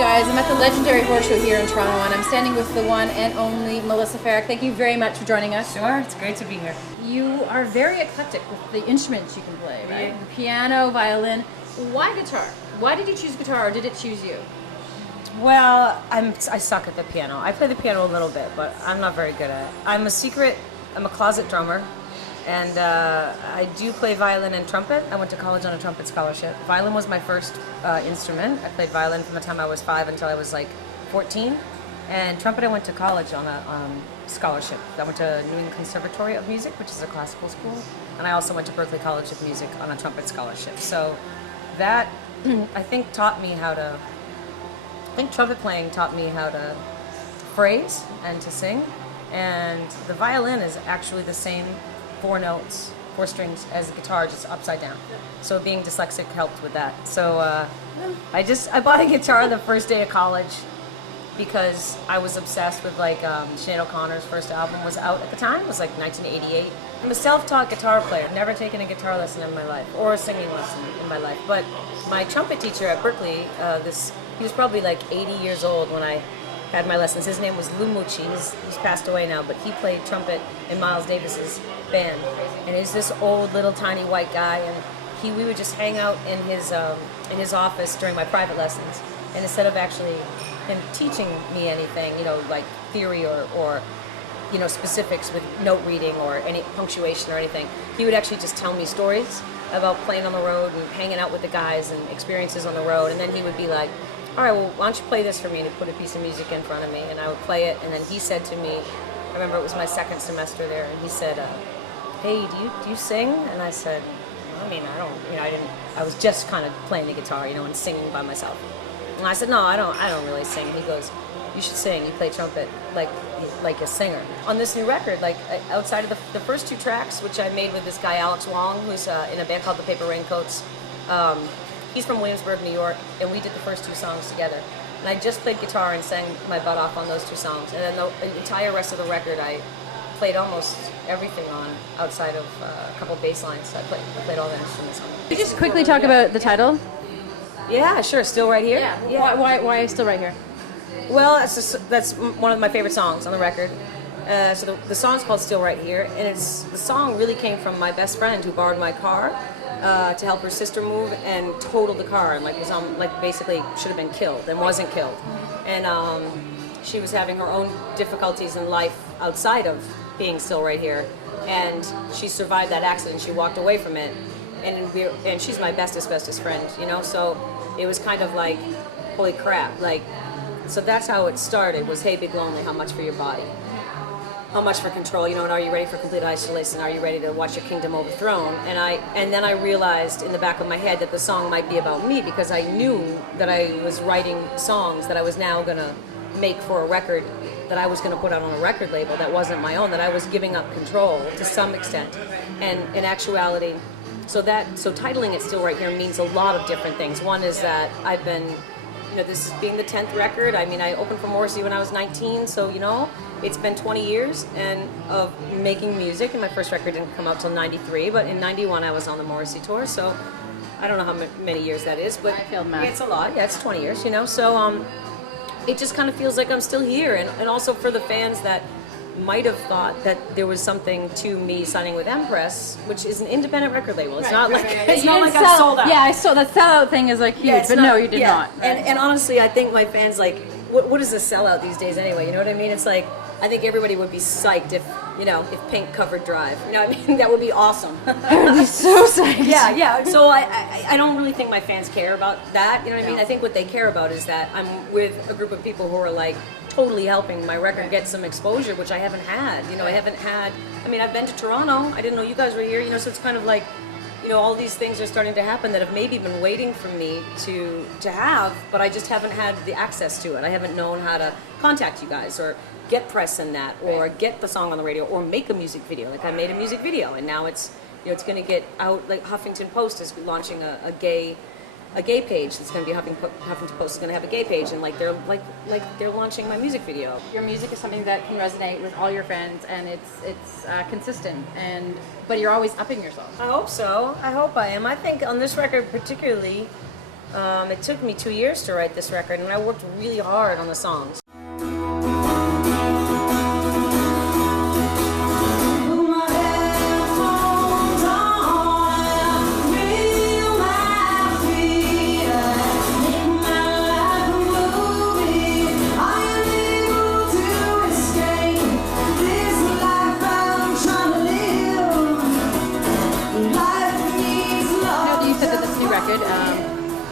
guys, I'm at the legendary Horseshoe here in Toronto, and I'm standing with the one and only Melissa Ferrick. Thank you very much for joining us. Sure, it's great to be here. You are very eclectic with the instruments you can play, right? The piano, violin. Why guitar? Why did you choose guitar, or did it choose you? Well, I suck at the piano. I play the piano a little bit, but I'm not very good at it. I'm a closet drummer, and I do play violin and trumpet. I went to college on a trumpet scholarship. Violin was my first instrument. I played violin from the time I was 5 until I was like 14. And trumpet I went to college on a scholarship. I went to New England Conservatory of Music, which is a classical school. And I also went to Berklee College of Music on a trumpet scholarship. So that, I think, trumpet playing taught me how to phrase and to sing. And the violin is actually the same 4 notes, 4 strings as the guitar, just upside down. So being dyslexic helped with that. So I bought a guitar the first day of college because I was obsessed with Sinead O'Connor's first album was out at the time. It was like 1988. I'm a self-taught guitar player. I've never taken a guitar lesson in my life or a singing lesson in my life. But my trumpet teacher at Berklee, he was probably like 80 years old when I had my lessons. His name was Lou Mucci. He's passed away now, but he played trumpet in Miles Davis's band. And he's this old little tiny white guy, and we would just hang out in his office during my private lessons. And instead of actually him teaching me anything, like theory or specifics with note reading or any punctuation or anything, he would actually just tell me stories about playing on the road and hanging out with the guys and experiences on the road. And then he would be like, all right, well, why don't you play this for me? And he'd put a piece of music in front of me, and I would play it. And then he said to me, I remember it was my second semester there, and he said, hey, do you sing? And I said, I was just kind of playing the guitar, and singing by myself. And I said, no, I don't really sing. He goes, you should sing. You play trumpet like a singer. On this new record, outside of the first 2 tracks, which I made with this guy Alex Wong, who's in a band called the Paper Raincoats. He's from Williamsburg, New York, and we did the first 2 songs together. And I just played guitar and sang my butt off on those 2 songs. And then the entire rest of the record, I played almost everything on, outside of a couple of bass lines. I played all the instruments on. Could you just quickly talk about the title? Yeah, sure. Still Right Here? Yeah. Why Still Right Here? Well, that's one of my favorite songs on the record. So the song's called Still Right Here, and the song really came from my best friend who borrowed my car to help her sister move and totaled the car and basically should have been killed and wasn't killed. And she was having her own difficulties in life outside of being still right here, and she survived that accident. She walked away from it, and she's my bestest friend, So it was kind of like, holy crap, so that's how it started. Was Hey Big Lonely, how much for your body? How much for control, and are you ready for complete isolation? Are you ready to watch your kingdom overthrown? And then I realized in the back of my head that the song might be about me, because I knew that I was writing songs that I was now gonna make for a record that I was gonna put out on a record label that wasn't my own, that I was giving up control to some extent. And in actuality, so titling it Still Right Here means a lot of different things. One is that I've been, this being the 10th record, I opened for Morrissey when I was 19, so it's been 20 years of making music, and my first record didn't come out till 93, but in 91 I was on the Morrissey tour, so I don't know how many years that is, but it's a lot. Yeah, it's 20 years, so it just kind of feels like I'm still here, and also for the fans that might have thought that there was something to me signing with Empress, which is an independent record label. It's not like it's not like I sold out. Yeah, I saw that sellout thing is like huge, but no, you did not. Right. And honestly, I think my fans what is a sellout these days anyway? You know what I mean? It's like, I think everybody would be psyched if Pink covered Drive. You know what I mean? That would be awesome. I would be so psyched. Yeah. So I don't really think my fans care about that. You know what I mean? I think what they care about is that I'm with a group of people who are totally helping my record get some exposure, which I haven't had. I've been to Toronto. I didn't know you guys were here. So it's kind of like, all these things are starting to happen that have maybe been waiting for me to have, but I just haven't had the access to it. I haven't known how to contact you guys or get press in that, or get the song on the radio, or make a music video. I made a music video, and now it's going to get out. Huffington Post is launching a gay page that's going to be Huffington Post is going to have a gay page, and they're launching my music video. Your music is something that can resonate with all your fans, and it's consistent, but you're always upping yourself. I hope so. I hope I am. I think on this record particularly, It took me 2 years to write this record, and I worked really hard on the songs.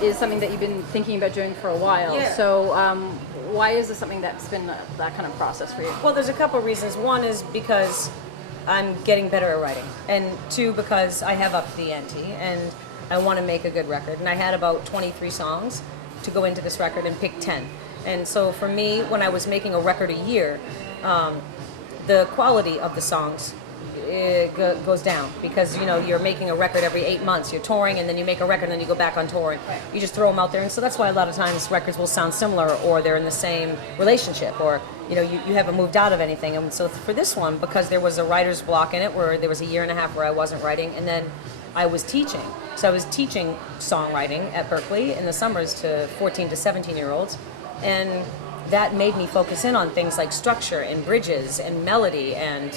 Is something that you've been thinking about doing for a while. Yeah. So why is this something that's been that kind of process for you? Well, there's a couple of reasons. One is because I'm getting better at writing, and two, because I have upped the ante and I want to make a good record. And I had about 23 songs to go into this record and pick 10. And so for me, when I was making a record a year, the quality of the songs goes down, because you're making a record every 8 months. You're touring, and then you make a record, and then you go back on tour, and you just throw them out there. And so that's why a lot of times records will sound similar, or they're in the same relationship, or you haven't moved out of anything. And so for this one, because there was a writer's block in it, where there was a year and a half where I wasn't writing, and then I was teaching. So I was teaching songwriting at Berkeley in the summers to 14 to 17-year-olds, and that made me focus in on things like structure and bridges and melody and,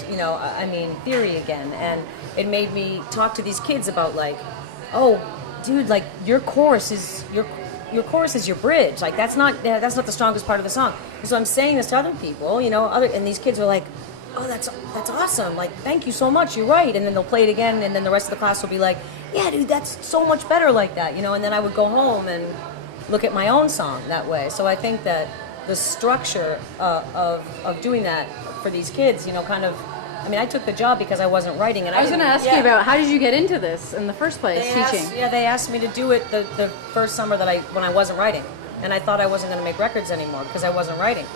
theory again. And it made me talk to these kids about, like, oh, dude, like, your chorus is your bridge. Like, that's not the strongest part of the song. And so I'm saying this to other people, and these kids are like, oh, that's awesome. Like, thank you so much. You're right. And then they'll play it again, and then the rest of the class will be like, yeah, dude, that's so much better like that, And then I would go home and look at my own song that way. So I think that the structure of doing that for these kids, I took the job because I wasn't writing. And I was going to ask you about, how did you get into this in the first place, teaching? They asked me to do it the first summer when I wasn't writing. And I thought I wasn't going to make records anymore because I wasn't writing.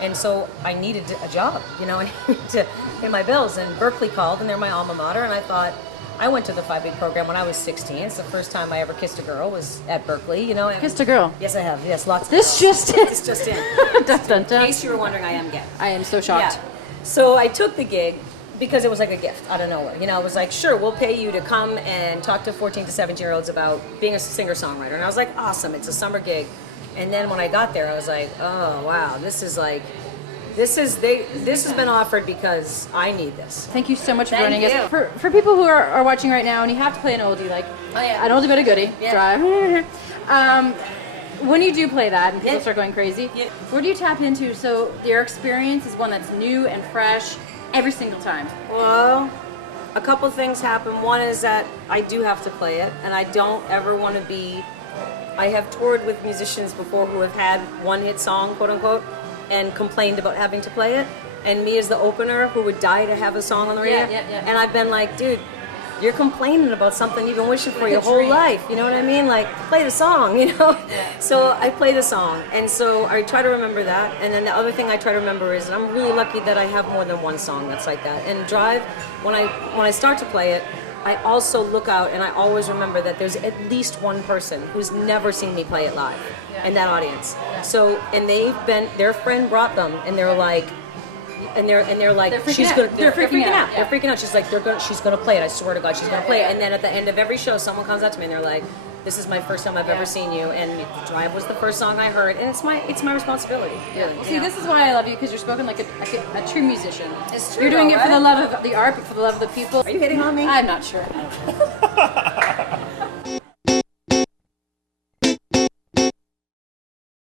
And so I needed a job, I needed to pay my bills. And Berkeley called, and they're my alma mater, and I thought, I went to the 5-week program when I was 16. It's the first time I ever kissed a girl, was at Berkeley, And kissed a girl? Yes, I have. Yes, lots of This girls. just in. Dun, dun, dun. In case you were wondering, I am gay. I am so shocked. Yeah. So I took the gig because it was like a gift out of nowhere. I was like, sure, we'll pay you to come and talk to 14 to 17-year-olds about being a singer-songwriter. And I was like, awesome, it's a summer gig. And then when I got there, I was like, oh, wow, this has been offered because I need this. Thank you so much for joining us. For people who are watching right now, and you have to play an oldie, like an oldie but a goodie, drive. When you do play that and people start going crazy, where do you tap into so your experience is one that's new and fresh every single time? Well, a couple things happen. One is that I do have to play it, and I don't ever want to be... I have toured with musicians before who have had one-hit song, quote-unquote, and complained about having to play it, and me as the opener who would die to have a song on the radio. And I've been like, dude, you're complaining about something you've been wishing for your whole life, you know what I mean? Like, play the song, So I play the song, and so I try to remember that. And then the other thing I try to remember is, I'm really lucky that I have more than one song that's like that. And Drive, when I start to play it, I also look out and I always remember that there's at least one person who's never seen me play it live in that audience. So, and their friend brought them, and they're like, they're freaking out. They're freaking out. She's like, she's gonna play it. I swear to God, she's gonna play it. And then at the end of every show, someone comes up to me and they're like, this is my first time I've ever seen you, and Drive was the first song I heard, and it's my responsibility. Really. See, this is why I love you, because you're spoken like a true musician. It's true. You're doing it for the love of the art, but for the love of the people. Are you hitting on me? I'm not sure.